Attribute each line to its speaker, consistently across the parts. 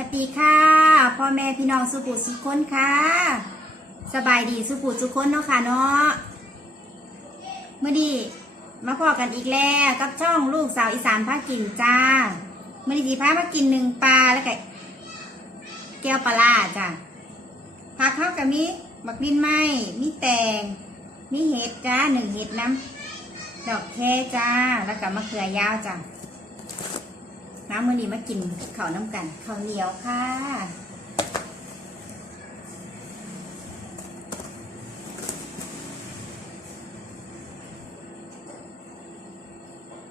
Speaker 1: วัสดีค่ะ พ่อแม่พี่น้องสุขุสุขคนค่ะ สบายดีสุขุสุขคนเนาะค่ะเนาะเมื่อดีมาพอกันอีกแล้วกับช่องลูกสาวอีสานพากินจ้าเมื่อดีสีพามากินหนึ่งปลาแล้วก็แก้วปลาร้าผักเข้ากับมีบักดินไหมมีแตงมีเห็ดจ้าหนึ่งเห็ดน้ำดอกแค่จ้าแล้วก็มะเขือยาวจ้าะมือนี้มากินข้าวน้ำกันข้าวเหนียวค่ะ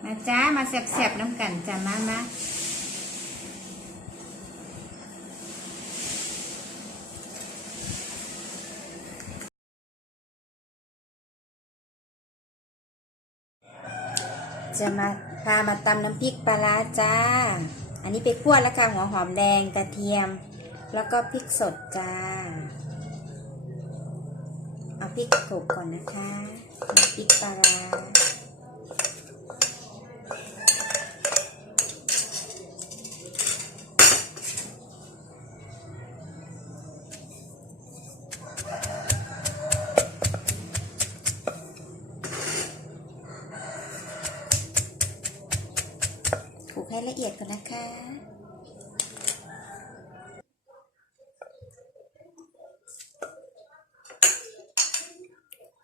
Speaker 1: มาจ้ามาแสบๆน้ำกันจ้ามามา จะมาพามาตำน้ำพริกปลาร้าจ้า อันนี้ไปคั่วแล้วค่ะหัวหอมแดงกระเทียม แล้วก็พริกสดจ้า เอาพริกโขลกก่อนนะคะพริกปลาร้า ขูให้ละเอียดก่อนนะคะ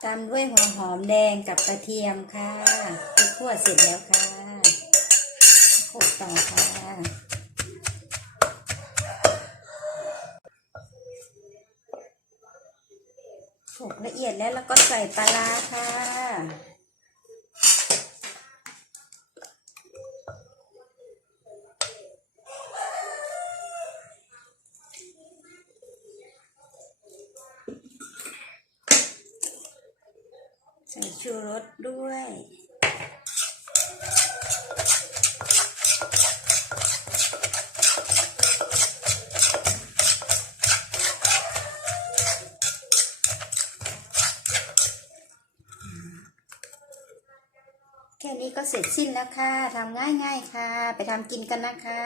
Speaker 1: ตามด้วยหัวหอมแดงกับกระเทียมค่ะไปคั่วเสร็จแล้วค่ะโขกต่อค่ะโขกละเอียดแล้วแล้วก็ใส่ปลาค่ะ ใส่ชูรสด้วยแค่นี้ก็เสร็จสิ้นแล้วค่ะ ทำง่ายๆค่ะ ไปทำกินกันนะคะ